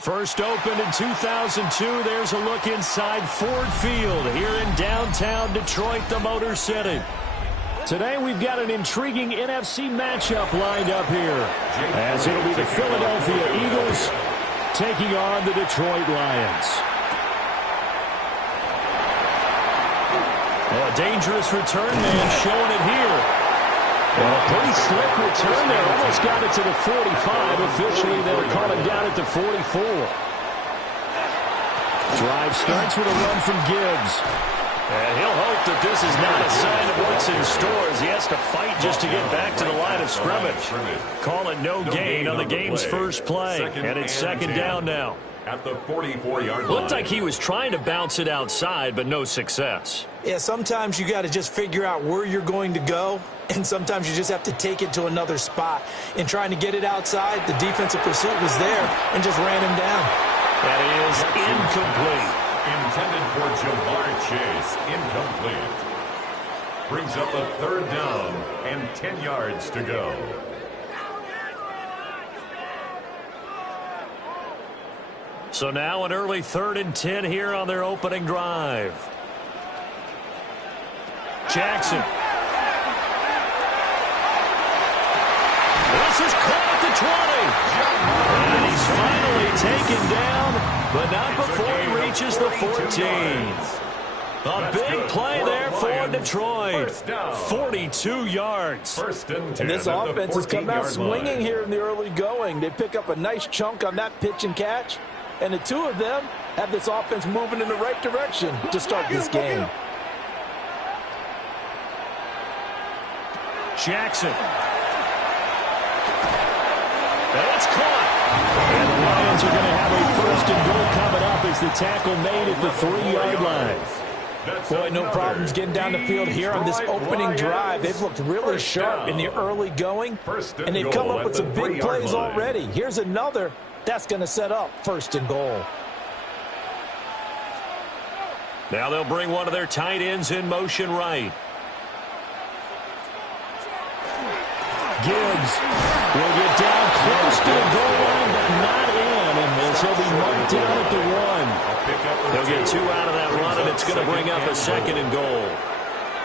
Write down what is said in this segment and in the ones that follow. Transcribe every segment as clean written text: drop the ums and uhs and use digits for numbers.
First opened in 2002. There's a look inside Ford Field here in downtown Detroit, the Motor City. Today we've got an intriguing NFC matchup lined up here, as it'll be the Philadelphia Eagles taking on the Detroit Lions. Oh, a dangerous return man showing it here. Well, a pretty slick return there. Almost got it to the 45. Officially, they'll call it down at the 44. Drive starts with a run from Gibbs. And he'll hope that this is not a sign of what's in store, as he has to fight just to get back to the line of scrimmage. Call it no gain on the game's first play. And it's second down now. At the 44-yard line. Looked like he was trying to bounce it outside, but no success. Yeah, sometimes you got to just figure out where you're going to go, and sometimes you just have to take it to another spot. In trying to get it outside, the defensive pursuit was there and just ran him down. That is incomplete. Intended for Jamar Chase. Incomplete. Brings up a third down and 10 yards to go. So now an early 3rd and 10 here on their opening drive. Jackson. This is caught at the 20. And he's finally taken down, but not before he reaches the 14. A big play there for Detroit. 42 yards. And this offense has come out swinging here in the early going. They pick up a nice chunk on that pitch and catch. And the two of them have this offense moving in the right direction to start this game. Jackson. That's caught. And the Lions are going to have a 1st and goal coming up as the tackle made at the 3-yard line. Boy, no problems getting down the field here on this opening drive. They've looked really sharp in the early going, and they've come up with some big plays already. Here's another that's going to set up 1st and goal. Now they'll bring one of their tight ends in motion right. Gibbs will get down close to the goal line, but not in, and this will be marked down at the 1. They'll get 2 out of that run, and it's going to bring up a 2nd and goal.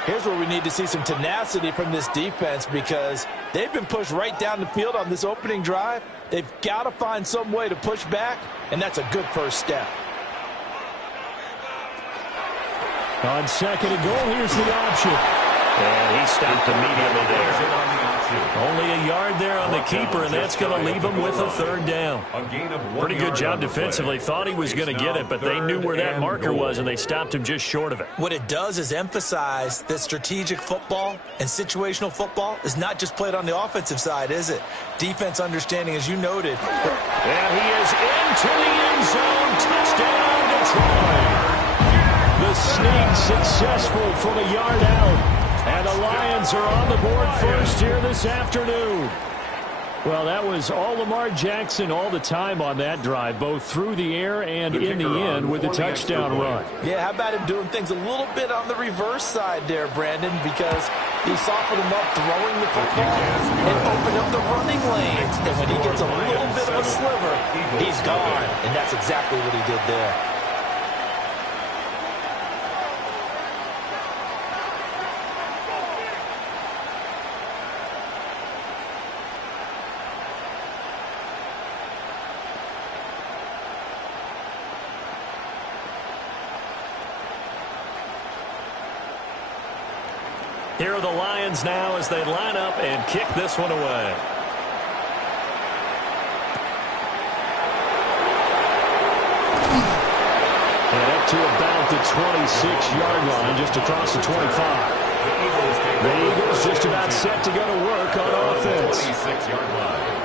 Here's where we need to see some tenacity from this defense, because they've been pushed right down the field on this opening drive. They've got to find some way to push back, and that's a good first step. On 2nd and goal, here's the option. And he stopped immediately there. Only a yard there on the keeper, and that's going to leave him with a 3rd down. Pretty good job defensively. Thought he was going to get it, but they knew where that marker was, and they stopped him just short of it. What it does is emphasize that strategic football and situational football is not just played on the offensive side, is it? Defense understanding, as you noted. And he is into the end zone. Touchdown, Detroit. The sneak successful from a yard out. And the Lions are on the board first here this afternoon. Well, that was all Lamar Jackson all the time on that drive, both through the air and in the end with a touchdown run. Yeah, how about him doing things a little bit on the reverse side there, Brandon, because he softened him up throwing the football and opened up the running lanes. And when he gets a little bit of a sliver, he's gone. And that's exactly what he did there. Here are the Lions now as they line up and kick this one away. And up to about the 26-yard line, just across the 25. The Eagles just about set to go to work on offense. 26-yard line.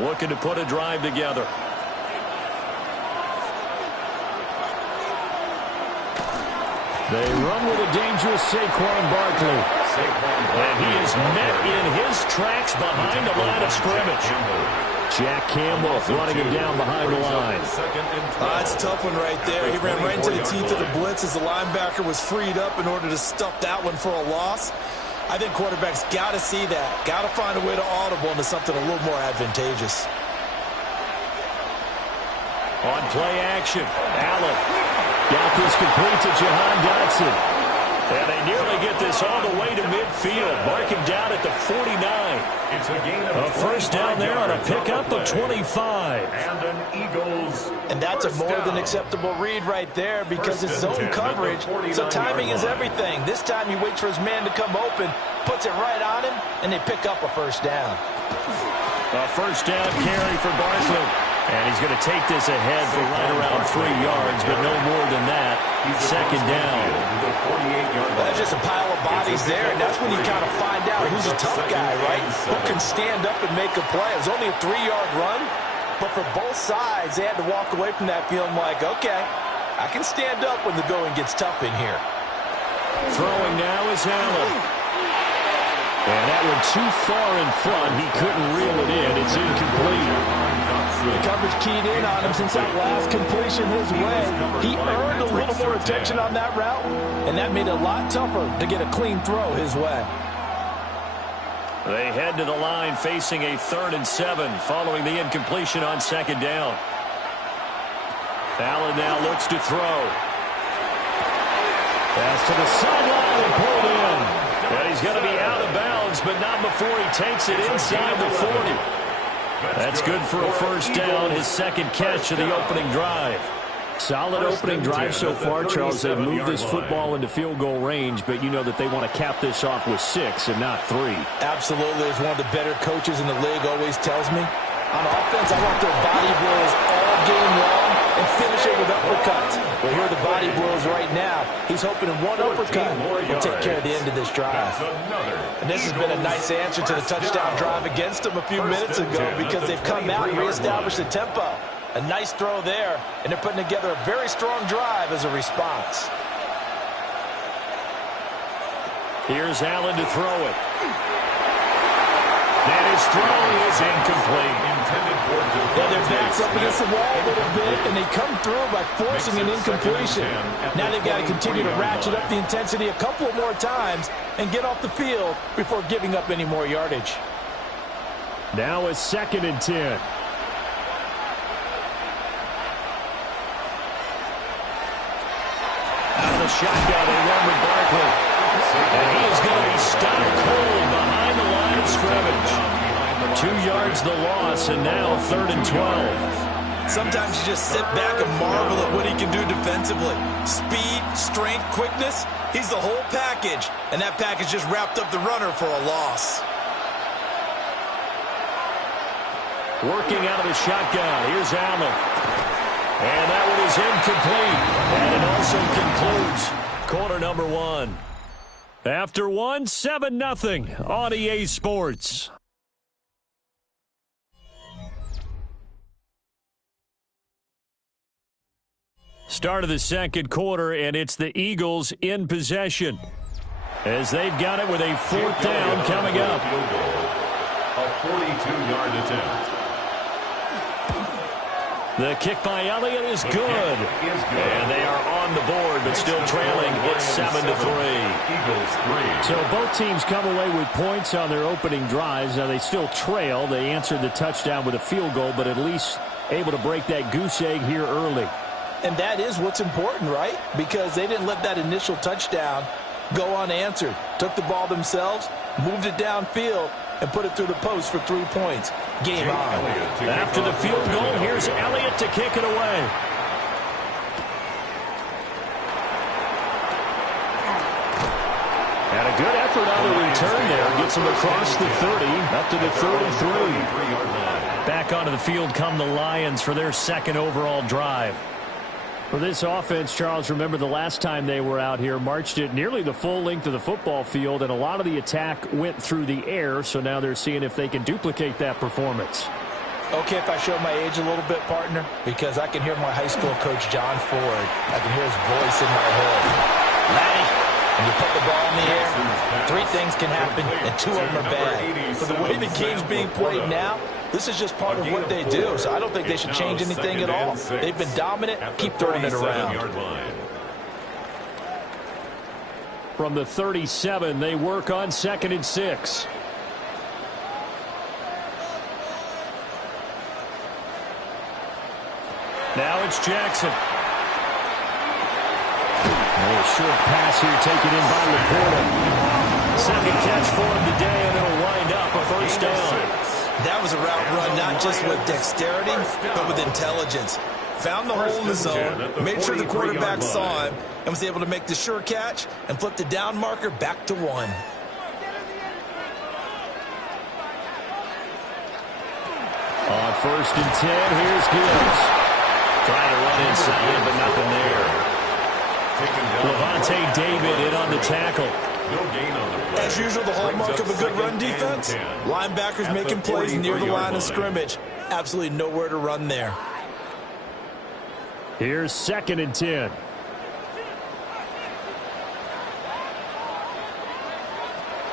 Looking to put a drive together. They run with a dangerous Saquon Barkley. And he is met in his tracks behind the line of scrimmage. Jack Campbell running him down behind the line. That's a tough one right there. He ran right into the teeth of the blitz as the linebacker was freed up in order to stuff that one for a loss. I think quarterbacks got to see that. Got to find a way to audible into something a little more advantageous. On play action, Allen got this complete to Jahan Dotson. And they nearly get this all the way to midfield. Mark him down at the 49. It's a gain of a first down there on a pickup of 25. And an Eagles. And that's a more than acceptable read right there because it's zone coverage, so timing is everything. This time he waits for his man to come open, puts it right on him, and they pick up a first down. A first down carry for Barkley. And he's going to take this ahead for right around 3 yards, but no more than that. Second down. That's just a pile of bodies there, and that's when you kind of find out who's a tough guy, right? Who can stand up and make a play. It was only a 3-yard run, but for both sides, they had to walk away from that feeling like, okay, I can stand up when the going gets tough in here. Throwing now is Allen. And that one too far in front. He couldn't reel it in. It's incomplete. The coverage keyed in on him since that last completion his way. He earned a little more attention on that route, and that made it a lot tougher to get a clean throw his way. They head to the line facing a 3rd and 7 following the incompletion on second down. Allen now looks to throw. Pass to the sideline and pulled in. And he's going to be out of bounds, but not before he takes it inside the 40. That's good for a first down, his second catch of the opening drive. Solid opening drive so far, Charles. They've moved this football into field goal range, but you know that they want to cap this off with 6 and not 3. Absolutely. As one of the better coaches in the league always tells me, on offense, I want their body blows all game long and finish it with uppercuts. Well, here are the body blows right now. He's hoping in one uppercut will take care of the end of this drive. And this has been a nice answer to the touchdown drive against them a few minutes ago because they've come out and reestablished the tempo. A nice throw there, and they're putting together a very strong drive as a response. Here's Allen to throw it. And his throw is incomplete. Yeah, their back's up against the wall a little bit, and they come through by forcing an incompletion. Now they've got to continue to ratchet up the intensity a couple more times and get off the field before giving up any more yardage. Now it's 2nd and 10. Out of the shotgun, they run with Barkley. And he is going to be stopped cold behind the line of scrimmage. 2 yards the loss, and now 3rd and 12. Sometimes you just sit back and marvel at what he can do defensively. Speed, strength, quickness, he's the whole package. And that package just wrapped up the runner for a loss. Working out of the shotgun, here's Allen. And that one is incomplete. And it also concludes quarter number 1. After 1, 7-0 on EA Sports. Start of the second quarter, and it's the Eagles in possession as they've got it with a 4th down coming up. A 42-yard attempt. The kick by Elliott is good. And they are on the board, but still trailing. It's 7-3. Eagles 3. So both teams come away with points on their opening drives. Now they still trail. They answered the touchdown with a field goal, but at least able to break that goose egg here early. And that is what's important, right? Because they didn't let that initial touchdown go unanswered. Took the ball themselves, moved it downfield, and put it through the post for 3 points. Game on. After the field goal, here's Elliott to kick it away. And a good effort on the return there. Gets him across the 30, up to the 33. Back onto the field come the Lions for their second overall drive. For this offense, Charles, remember the last time they were out here, marched it nearly the full length of the football field, and a lot of the attack went through the air, so now they're seeing if they can duplicate that performance. Okay, if I show my age a little bit, partner, because I can hear my high school coach, John Ford. I can hear his voice in my head. Laddie, when you put the ball in the air, 3 things can happen, and 2 of them are bad. But the way the game's being played now, this is just part of what they do, so I don't think they should change anything at all. They've been dominant. Keep throwing it around. From the 37, they work on 2nd and 6. Now it's Jackson. A short pass here taken in by Laporta. Second catch for him today, and it'll wind up a first down. That was a route run not just with dexterity, but with intelligence. Found the hole in the zone, made sure the quarterback saw him, and was able to make the sure catch and flip the down marker back to 1. On 1st and 10, here's Gibbs. Trying to run inside, but nothing there. Levante David in on the tackle. As usual, the hallmark of a good run defense, linebackers making plays near the line of scrimmage. Absolutely nowhere to run there. Here's 2nd and 10.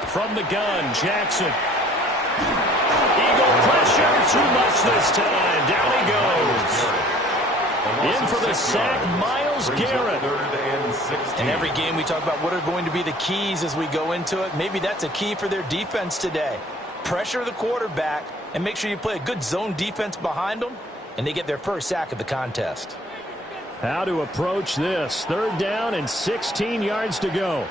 From the gun, Jackson. Eagle pressure, too much this time. Down he goes. In for the sack, Myles Garrett. In every game we talk about what are going to be the keys as we go into it. Maybe that's a key for their defense today. Pressure the quarterback and make sure you play a good zone defense behind them, and they get their first sack of the contest. How to approach this. 3rd down and 16 yards to go.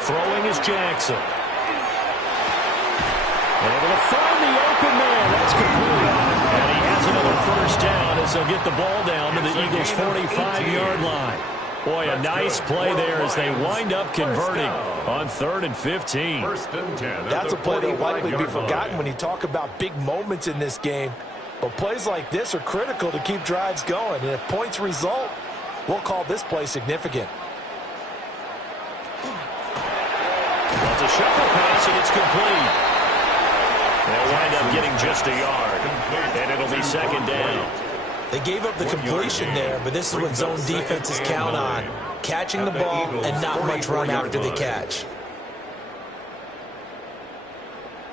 Throwing is Jackson. Able to find the open man. That's complete. And he has another first down as they'll get the ball down to the Eagles' 45-yard line. Boy, a nice play there as they wind up converting on 3rd and 15. That's a play that will likely be forgotten when you talk about big moments in this game. But plays like this are critical to keep drives going. And if points result, we'll call this play significant. That's a shuffle pass, and it's complete. They'll wind up getting just a yard, and it'll be 2nd down. They gave up the completion there, but this is what zone defenses count on. Catching the ball and not much run after the catch.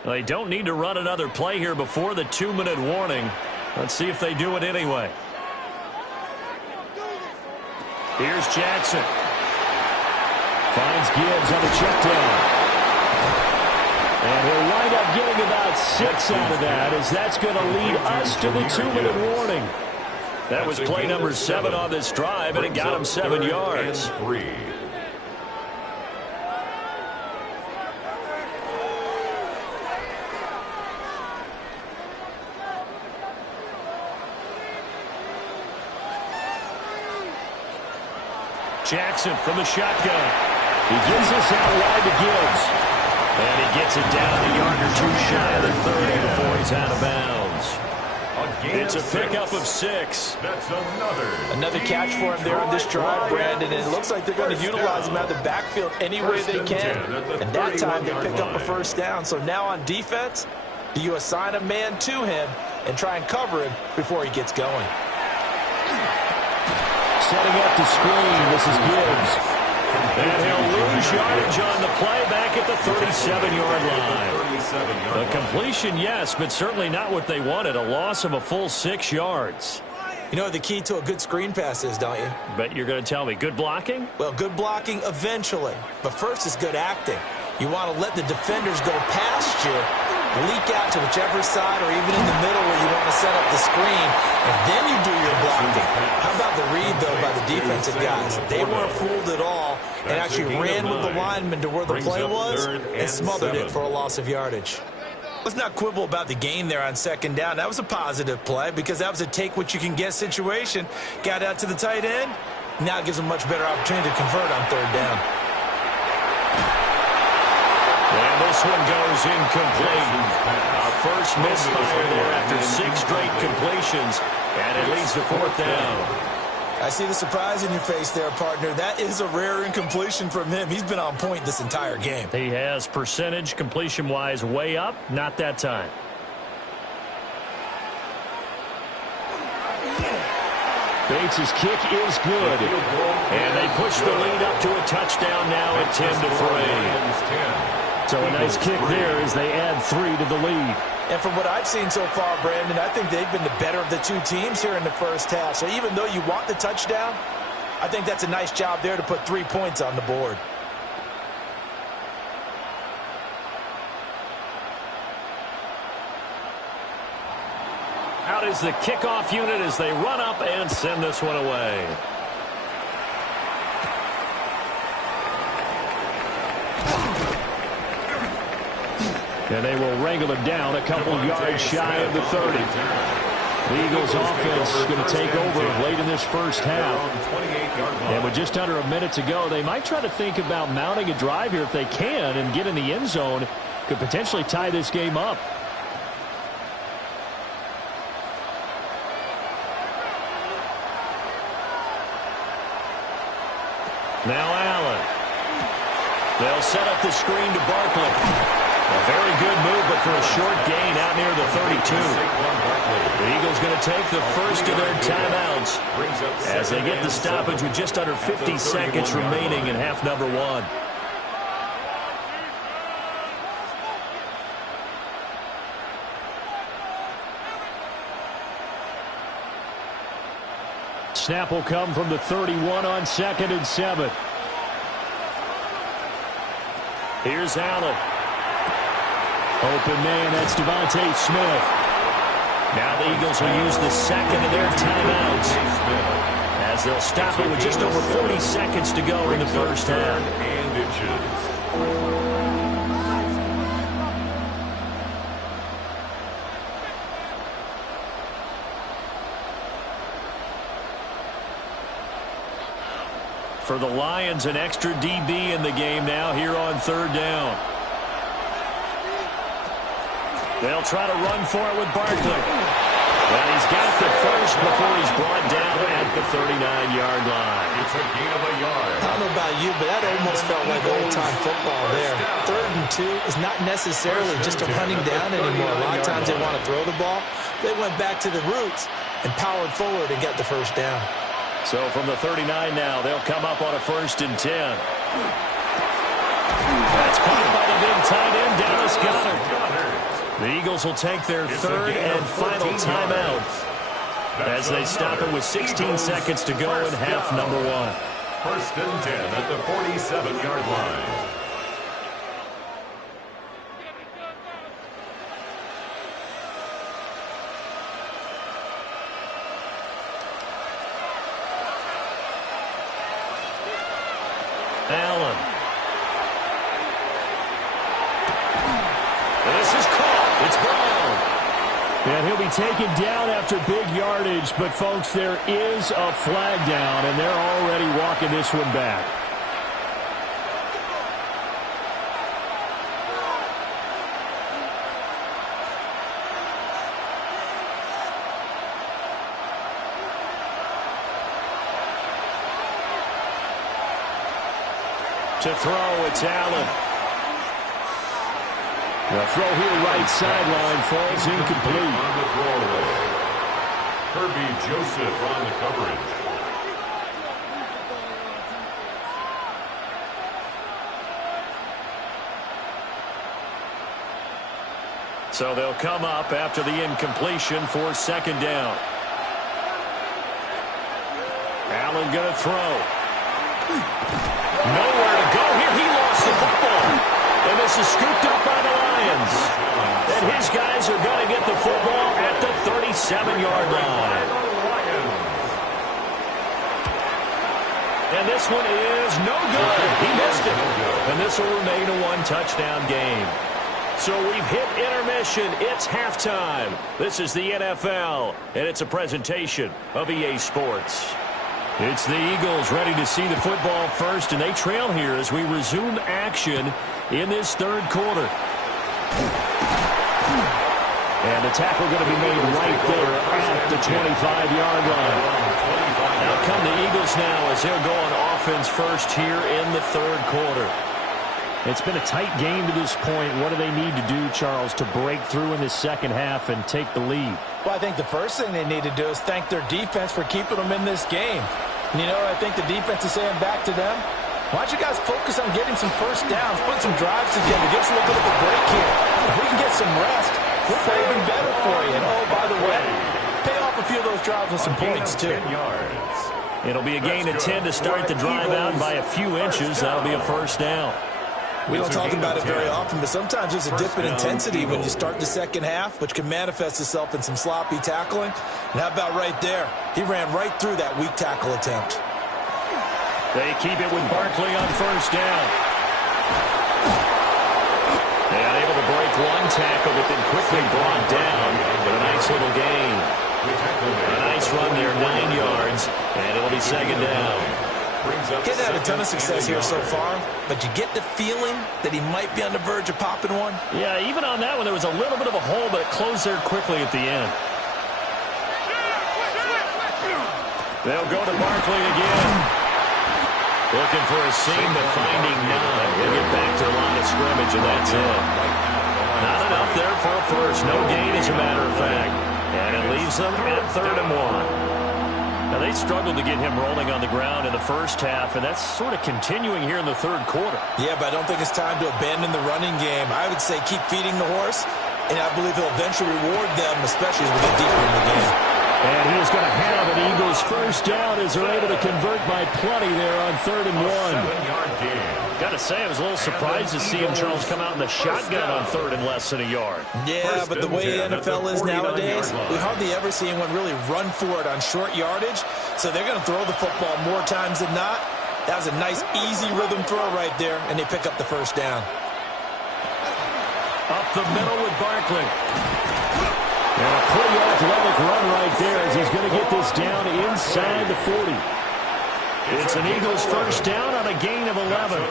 They don't need to run another play here before the 2-minute warning. Let's see if they do it anyway. Here's Jackson. Finds Gibbs on the check down. And he'll wind up getting about 6 out of that, as that's going to lead us to the 2-minute warning. That was play number 7 on this drive, and it got him 7 yards. Jackson from the shotgun. He gives this out wide to Gibbs. And he gets it down a yard or 2 shy of the 30 before he's out of bounds. It's a pickup of 6. That's another catch for him there on this drive, Brandon. And it looks like they're going to utilize him out of the backfield any way they can. And that time they pick up a first down. So now on defense, do you assign a man to him and try and cover him before he gets going? Setting up the screen, this is Gibbs. And he'll lose yardage on the play back at the 37-yard line. A completion, yes, but certainly not what they wanted. A loss of a full 6 yards. You know what the key to a good screen pass is, don't you? Bet you're going to tell me. Good blocking? Well, good blocking eventually. But first is good acting. You want to let the defenders go past you leak out to whichever side or even in the middle where you want to set up the screen, and then you do your blocking. How about the read, though, by the defensive guys? They weren't fooled at all and actually ran with the lineman to where the play was and smothered it for a loss of yardage. Let's not quibble about the gain there on second down. That was a positive play because that was a take-what-you-can-get situation. Got out to the tight end. Now it gives them a much better opportunity to convert on third down. And this one goes incomplete. A first misfire there after 6 straight completions, and it leads to fourth down. I see the surprise in your face there, partner. That is a rare incompletion from him. He's been on point this entire game. He has percentage completion-wise way up, not that time. Bates' kick is good, and they push the lead up to a touchdown now at 10-3. So a nice kick there as they add 3 to the lead. And from what I've seen so far, Brandon, I think they've been the better of the two teams here in the first half. So even though you want the touchdown, I think that's a nice job there to put 3 points on the board. Out is the kickoff unit as they run up and send this one away. And they will wrangle him down a couple of yards shy of the 30. The Eagles offense is going to take over late in this first half. And with just under a minute to go, they might try to think about mounting a drive here if they can and get in the end zone. Could potentially tie this game up. Now Allen. They'll set up the screen to Barkley. A very good move, but for a short gain out near the 32. The Eagles going to take the first of their timeouts as they get the stoppage with just under 50 seconds remaining in half number 1. Snap will come from the 31 on 2nd and 7. Here's Allen. Open man, that's Devontae Smith. Now the Eagles will use the second of their timeouts as they'll stop it with just over 40 seconds to go in the first half. And inches. For the Lions, an extra DB in the game now here on third down. They'll try to run for it with Barkley. Well, he's got the first before he's brought down at the 39-yard line. It's a gain of a yard. I don't know about you, but that almost felt like old-time football there. 3rd and 2 is not necessarily just a running down anymore. A lot of times they want to throw the ball. They went back to the roots and powered forward and got the first down. So from the 39 now, they'll come up on a 1st and 10. That's caught by the big tight end, Dallas Goedert. The Eagles will take their 3rd and final timeout as they stop it with 16 seconds to go in half number 1. 1st and 10 at the 47-yard line. Allen. This is caught. It's Brown. And he'll be taken down after big yardage, but folks, there is a flag down, and they're already walking this one back. To throw, it's Allen. The throw here, right sideline, falls incomplete. On the throwaway. Kirby Joseph on the coverage. So they'll come up after the incompletion for 2nd down. Allen going to throw. Nowhere to go here. He lost the football. And this is scooped up by the Lions. And 7-yard line. And this one is no good. He missed it. And this will remain a one-touchdown game. So we've hit intermission. It's halftime. This is the NFL, and it's a presentation of EA Sports. It's the Eagles ready to see the football first, and they trail here as we resume action in this third quarter. And the tackle going to be made right there at the 25-yard line. Out come the Eagles now as they'll go on offense first here in the third quarter. It's been a tight game to this point. What do they need to do, Charles, to break through in this second half and take the lead? Well, I think the first thing they need to do is thank their defense for keeping them in this game. And you know what I think the defense is saying back to them? Why don't you guys focus on getting some first downs, put some drives together, give us a little bit of a break here. If we can get some rest, we'll play even better for you. And, oh, by the way, pay off a few of those drives with some points, too. It'll be a gain of 10 to start the drive out by a few inches. That'll be a first down. We don't talk about it very often, but sometimes there's a dip in intensity when you start the second half, which can manifest itself in some sloppy tackling. And how about right there? He ran right through that weak tackle attempt. They keep it with Barkley on first down. They are able to break one tackle, but then quickly brought down with a nice little gain. A nice run there, 9 yards, and it'll be second down. He's had a ton of success here so far, but you get the feeling that he might be on the verge of popping one. Yeah, even on that one, there was a little bit of a hole, but it closed there quickly at the end. They'll go to Barkley again. Looking for a seam, but finding none. He'll get back to the line of scrimmage, and that's it. Not enough there for a first. No gain, as a matter of fact. And it leaves them at 3rd and 1. Now, they struggled to get him rolling on the ground in the first half, and that's sort of continuing here in the third quarter. Yeah, but I don't think it's time to abandon the running game. I would say keep feeding the horse, and I believe he'll eventually reward them, especially as we get deeper in the game. And he is going to have an Eagles first down as they're able to convert by plenty there on 3rd and 1. Got to say, I was a little surprised to see him, Charles, come out in the shotgun on 3rd and less than a yard. Yeah, but the way the NFL is nowadays, we hardly ever see anyone really run for it on short yardage. So they're going to throw the football more times than not. That was a nice, easy rhythm throw right there, and they pick up the first down. Up the middle with Barkley. And a pretty athletic run right there as he's going to get this down inside the 40. It's an Eagles first down on a gain of 11.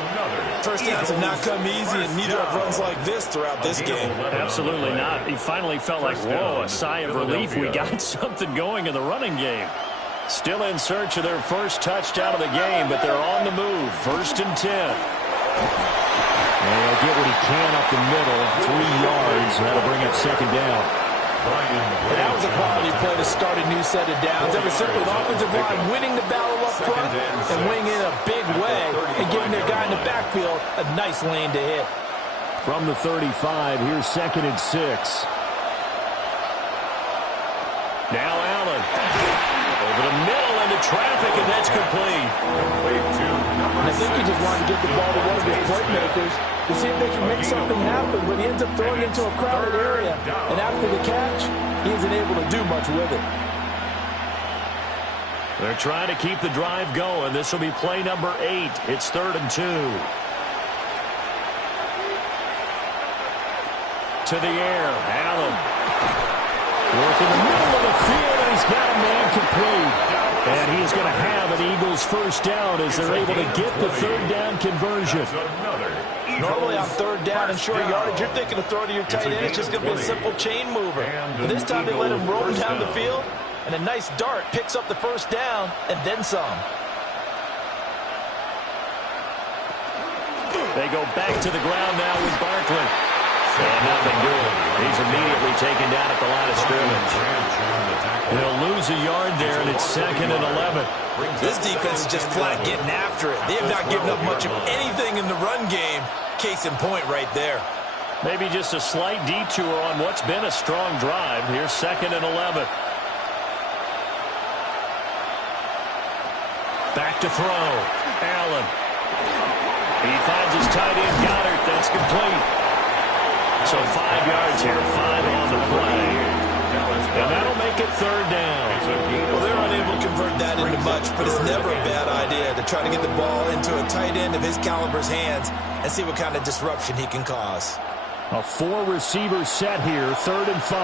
First downs have not come easy, and neither have runs like this throughout this game. Absolutely not. He finally felt like, whoa, a sigh of relief. We got something going in the running game. Still in search of their first touchdown of the game, but they're on the move. 1st and 10. And he'll get what he can up the middle. 3 yards. That'll bring up second down. And that was a quality play to start a new set of downs. That was simply the offensive line winning the battle up front and winning in a big way and giving their guy in the backfield a nice lane to hit. From the 35, here's 2nd and 6. Now Allen. Over the middle into traffic, and that's complete. And I think he just wanted to get the ball to one of his playmakers to see if they can make something happen, but he ends up throwing it into a crowded area. And after the catch, he isn't able to do much with it. They're trying to keep the drive going. This will be play number 8. It's 3rd and 2. To the air, Allen. Work in the middle of the field, and he's got a man complete. And he's going to have an Eagles first down as they're able to get the 3rd down conversion. Normally on 3rd down and short yardage, you're thinking of throw to your tight end. It's just going to be a simple chain mover. But this time they let him roll down the field, and a nice dart picks up the first down and then some. They go back to the ground now with Barkley. And nothing doing. He's immediately taken down at the line of scrimmage. He'll lose a yard there, and it's 2nd and 11. This defense is just flat getting after it. They have not given up much of anything in the run game. Case in point right there. Maybe just a slight detour on what's been a strong drive. Here's 2nd and 11. Back to throw. Allen. He finds his tight end, Goddard. That's complete. So 5 yards here, 5 on the play. And that'll make make it third down. Well, they're unable to convert that into much, but it's never a bad idea to try to get the ball into a tight end of his caliber's hands and see what kind of disruption he can cause. A 4-receiver set here, 3rd and 5.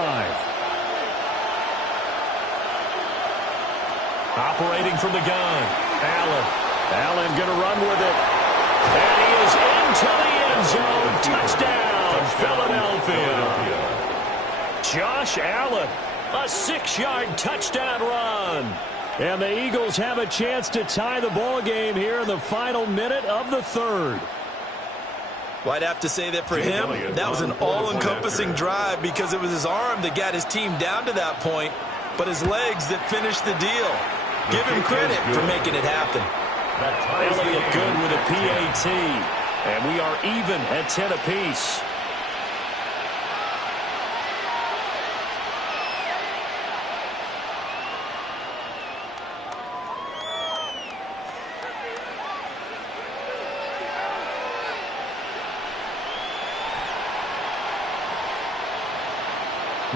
Operating from the gun. Allen going to run with it. And he is into the end zone. Touchdown, Philadelphia. Josh Allen, a 6-yard touchdown run. And the Eagles have a chance to tie the ball game here in the final minute of the 3rd. Well, I'd have to say that for him, that was an all-encompassing drive because it was his arm that got his team down to that point, but his legs that finished the deal. Give him credit for making it happen. Elliott good with a PAT. And we are even at 10 apiece.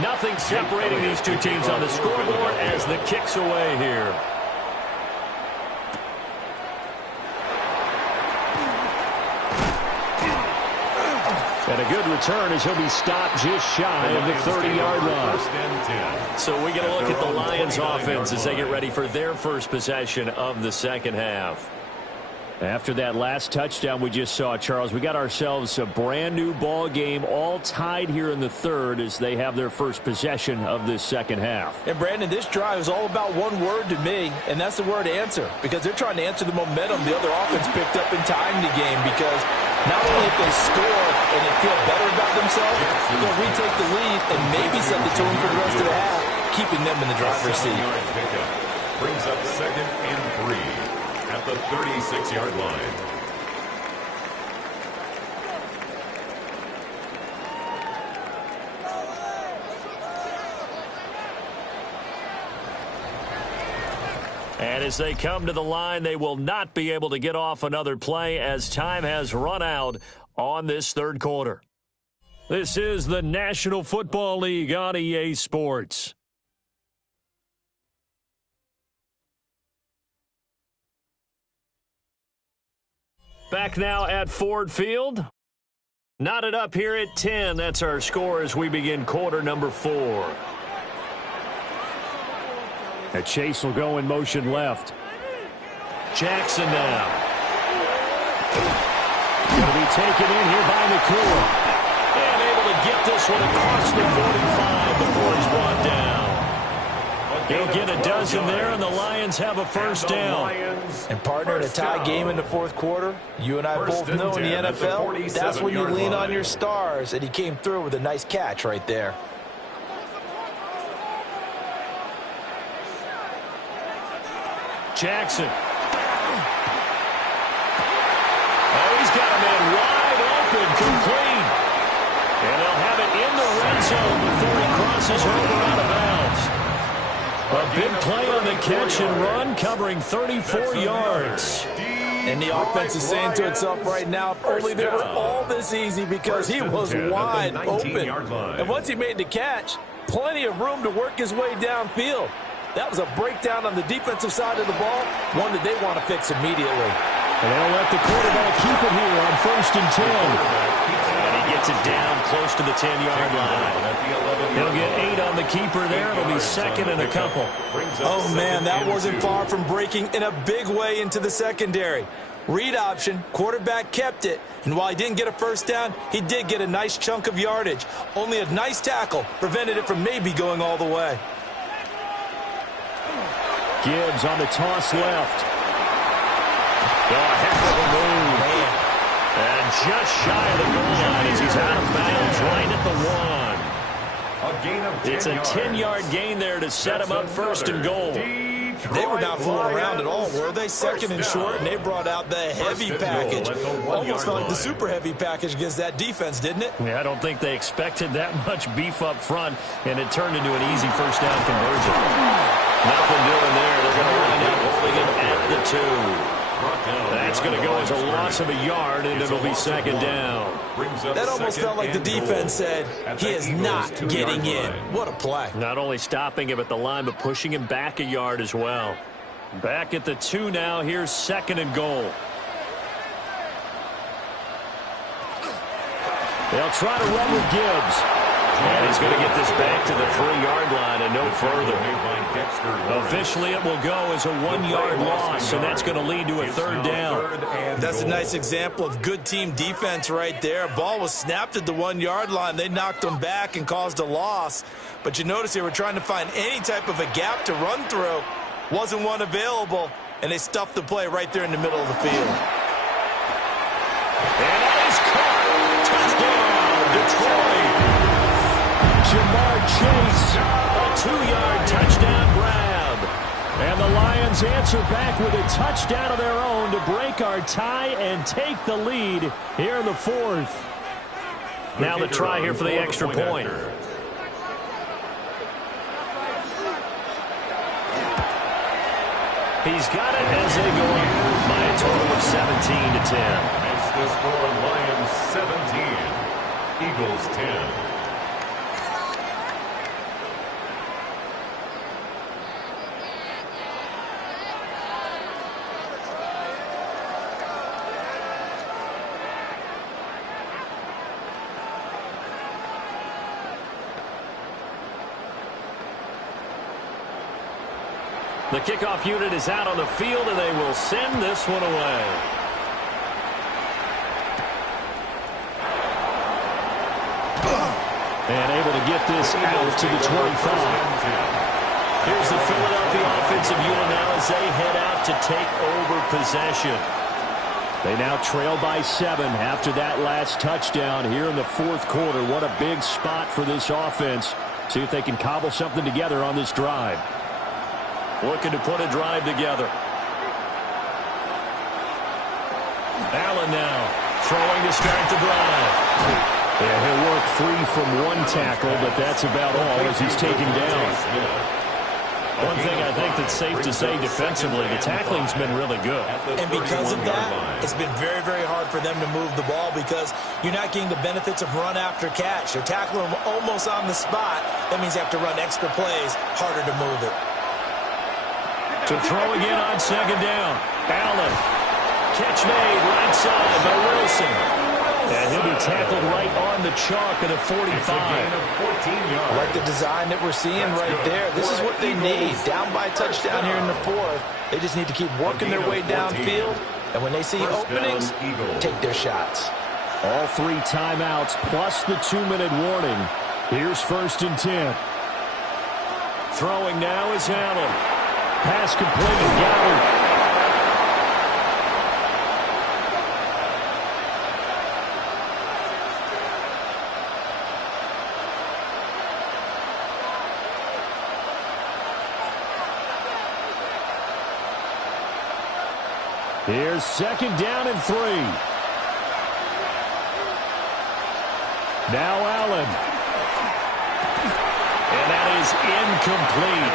Nothing separating these two teams on the scoreboard as the kick's away here. And a good return as he'll be stopped just shy of the 30-yard line. So we get a look at the Lions offense as they get ready for their first possession of the second half. After that last touchdown we just saw, Charles, we got ourselves a brand new ball game, all tied here in the 3rd as they have their first possession of this second half. And Brandon, this drive is all about one word to me, and that's the word answer, because they're trying to answer the momentum the other offense picked up in tying the game, because not only if they score and they feel better about themselves, they'll retake the lead and maybe set the tone for the rest of the half, keeping them in the driver's seat. Brings up 2nd and 3 at the 36-yard line. And as they come to the line, they will not be able to get off another play as time has run out on this 3rd quarter. This is the National Football League on EA Sports. Back now at Ford Field. Knotted up here at 10. That's our score as we begin quarter number 4. And Chase will go in motion left. Jackson now. Going to be taken in here by Nakua. And able to get this one across the 45 before he's brought down. He'll get a dozen there, and the Lions have a first down. And partner, in a tie game in the 4th quarter, you and I both know in the NFL, that's when you lean on your stars, and he came through with a nice catch right there. Jackson. Oh, he's got a man wide open, complete. And they'll have it in the red zone before he crosses over out of bounds. A big play on the catch and run, covering 34 yards. And the offense is saying to itself right now, if only they were all this easy, because he was wide open. And once he made the catch, plenty of room to work his way downfield. That was a breakdown on the defensive side of the ball, one that they want to fix immediately. And they'll let the quarterback keep it here on 1st and 10. And he gets it down close to the 10-yard line. He'll get 8 on the keeper there. It'll be 2nd and a couple. Oh, man, that wasn't far from breaking in a big way into the secondary. Read option, quarterback kept it, and while he didn't get a first down, he did get a nice chunk of yardage. Only a nice tackle prevented it from maybe going all the way. Gibbs on the toss left. Oh, a heck of a move. And just shy of the goal line as he's out of bounds right at the 1. It's a 10-yard gain there to set him up 1st and goal. They were not fooling around at all, were they? 2nd and short, and they brought out the heavy package. Almost felt like the super heavy package against that defense, didn't it? Yeah, I don't think they expected that much beef up front, and it turned into an easy first down conversion. Nothing doing there. They're going to wind up holding him at the 2. That's going to go as a loss of a yard, and it'll be second down. That almost felt like the defense said, he is not getting in. What a play. Not only stopping him at the line, but pushing him back a yard as well. Back at the 2 now. Here's second and goal. They'll try to run with Gibbs. And he's going to get this back to the 3-yard line and no further. Officially, it will go as a 1-yard loss, and that's going to lead to a 3rd down. That's a nice example of good team defense right there. Ball was snapped at the 1-yard line. They knocked them back and caused a loss. But you notice they were trying to find any type of a gap to run through. Wasn't one available, and they stuffed the play right there in the middle of the field. And that is caught. Touchdown, Detroit. Jamar Chase, a 2-yard touchdown grab. And the Lions answer back with a touchdown of their own to break our tie and take the lead here in the 4th. Now the try here for the extra point. He's got it as they go up by a total of 17-10. Makes the score Lions 17, Eagles 10. The kickoff unit is out on the field, and they will send this one away. And able to get this out to the 25. Here's the Philadelphia offensive unit now as they head out to take over possession. They now trail by 7 after that last touchdown here in the 4th quarter. What a big spot for this offense. See if they can cobble something together on this drive. Looking to put a drive together. Allen now throwing to start the drive. Yeah, he'll work free from 1 tackle, but that's about all as he's taken down. One thing I think that's safe to say defensively, the tackling's been really good. And because of that, it's been very, very hard for them to move the ball because you're not getting the benefits of run after catch. You're tackling them almost on the spot. That means you have to run extra plays, harder to move it. To throw again on second down. Allen. Catch made right side by Wilson. And he'll be tackled right on the chalk at a 45. I like the design that we're seeing right there. This is what they need. Down by a touchdown here in the 4th. They just need to keep working their way downfield. And when they see openings, take their shots. All 3 timeouts plus the 2-minute warning. Here's 1st and 10. Throwing now is Allen. Pass completed. Goddard. Here's 2nd down and 3. Now Allen. And that is incomplete.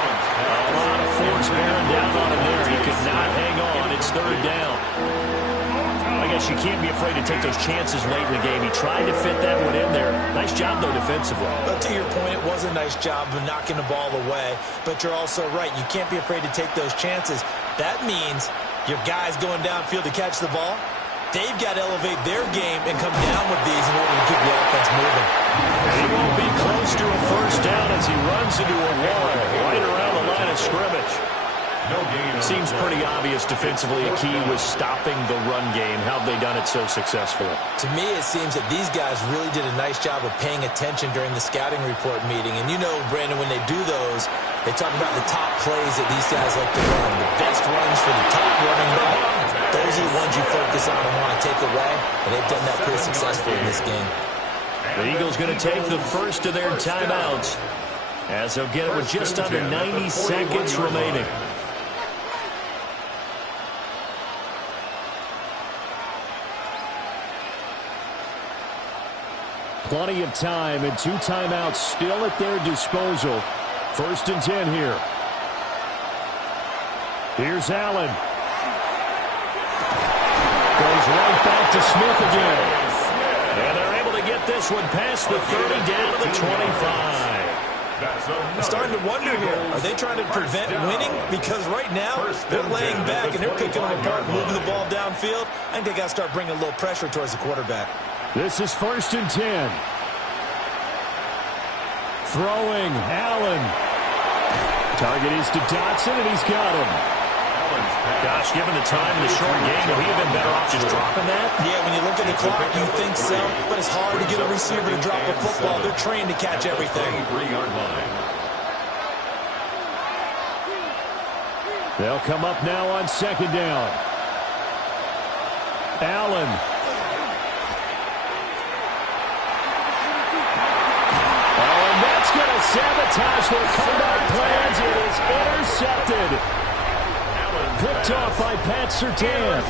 A lot of force bearing down on him there. He could not hang on. It's 3rd down. I guess you can't be afraid to take those chances late in the game. He tried to fit that one in there. Nice job, though, defensively. But to your point, it was a nice job of knocking the ball away. But you're also right. You can't be afraid to take those chances. That means your guys going downfield to catch the ball, they've got to elevate their game and come down with these in order to keep the offense moving. He won't be close to a 1st down as he runs into a wall right around the line of scrimmage. Seems pretty obvious defensively a key was stopping the run game. How have they done it so successfully? To me, it seems that these guys really did a nice job of paying attention during the scouting report meeting. And you know, Brandon, when they do those, they talk about the top plays that these guys like to run. The best runs for the top running back. Those are the ones you focus on and want to take away. And they've done that pretty successfully in this game. The Eagles going to take the first of their timeouts as they'll get it with just under 90 seconds remaining. Plenty of time and 2 timeouts still at their disposal. 1st and 10 here. Here's Allen. Goes right back to Smith again. And they're able to get this one past the 30 down to the 25. I'm starting to wonder here, are they trying to prevent winning? Because right now, they're laying back and they're picking them apart, moving the ball downfield. I think they got to start bringing a little pressure towards the quarterback. This is 1st and 10. Throwing, Allen. Target is to Dotson, and he's got him. Gosh, given the time in the short game, would he have been better off just dropping that? Yeah, when you look at the clock, you think so. But it's hard to get a receiver to drop a football. They're trained to catch everything. They'll come up now on 2nd down. Allen. Oh, and that's going to sabotage their comeback plans. It is intercepted. Picked off by Pat Surtain.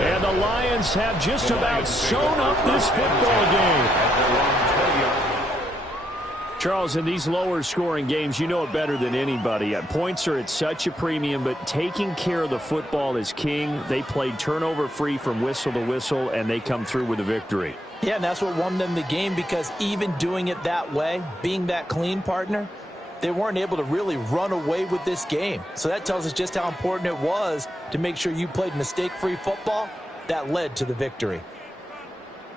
And the Lions have just about sewn up this football game. Charles, in these lower-scoring games, you know it better than anybody. Points are at such a premium, but taking care of the football is king. They played turnover-free from whistle to whistle, and they come through with a victory. Yeah, and that's what won them the game, because even doing it that way, being that clean partner, they weren't able to really run away with this game. So that tells us just how important it was to make sure you played mistake-free football. That led to the victory.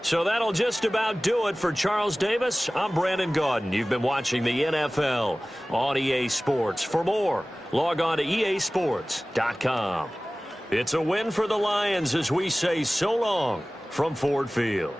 So that'll just about do it for Charles Davis. I'm Brandon Gaudin. You've been watching the NFL on EA Sports. For more, log on to easports.com. It's a win for the Lions as we say so long from Ford Field.